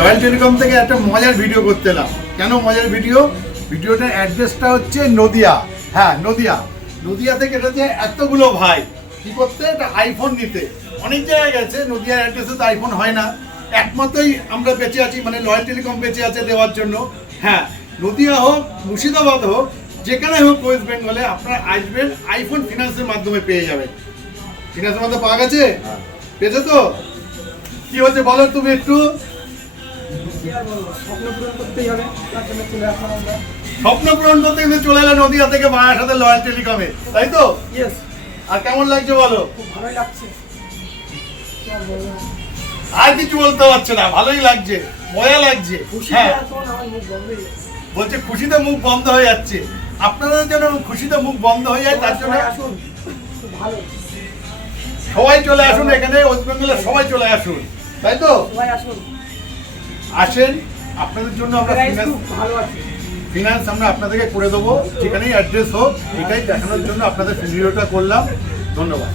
Royal telecom থেকে একটা মজার ভিডিও করতে এলাম। কেন মজার ভিডিও? ভিডিওটার অ্যাড্রেসটা হচ্ছে নদিয়া। হ্যাঁ, নদিয়া থেকে এটাতে এতগুলো ভাই কি করতে, একটা আইফোন নিতে অনেক জায়গায় গেছে। নদিয়ার অ্যাড্রেসে তো আইফোন হয় না, একমাত্রই আমরা বেঁচে আছি, মানে রয়্যাল টেলিকম বেঁচে আছে দেওয়ার জন্য। হ্যাঁ, নদিয়া হোক, মুর্শিদাবাদ হোক, যেখানে হোক ওয়েস্ট বেঙ্গলে আপনারা আসবেন, আইফোন ফিনান্সের মাধ্যমে পেয়ে যাবেন। ফিনান্সের মাধ্যমে পাওয়া গেছে? পেয়েছো তো? কি হচ্ছে বলো তুমি একটু। স্বপ্ন পূরণ করতে কিন্তু চলে এলো নদিয়া থেকে বারাসাতে রয়্যাল টেলিকমে, তাই তো? আর কেমন লাগছে বলো? ভালোই লাগছে। আর কিছু বলতে পারছে না, ভালোই লাগছে, মজা লাগছে। হ্যাঁ, বলছে খুশিতে মুখ বন্ধ হয়ে যাচ্ছে। আপনাদের যেন খুশিতে মুখ বন্ধ হয়ে যায় তার জন্য সবাই চলে আসুন এখানে, ওয়েস্ট বেঙ্গলের সবাই চলে আসুন, তাই তো? আসেন, আপনাদের জন্য আমরা ফিনান্স আমরা আপনাদেরকে করে দেবো, যেখানেই অ্যাড্রেস হোক। এটাই দেখানোর জন্য আপনাদের ভিডিওটা করলাম। ধন্যবাদ।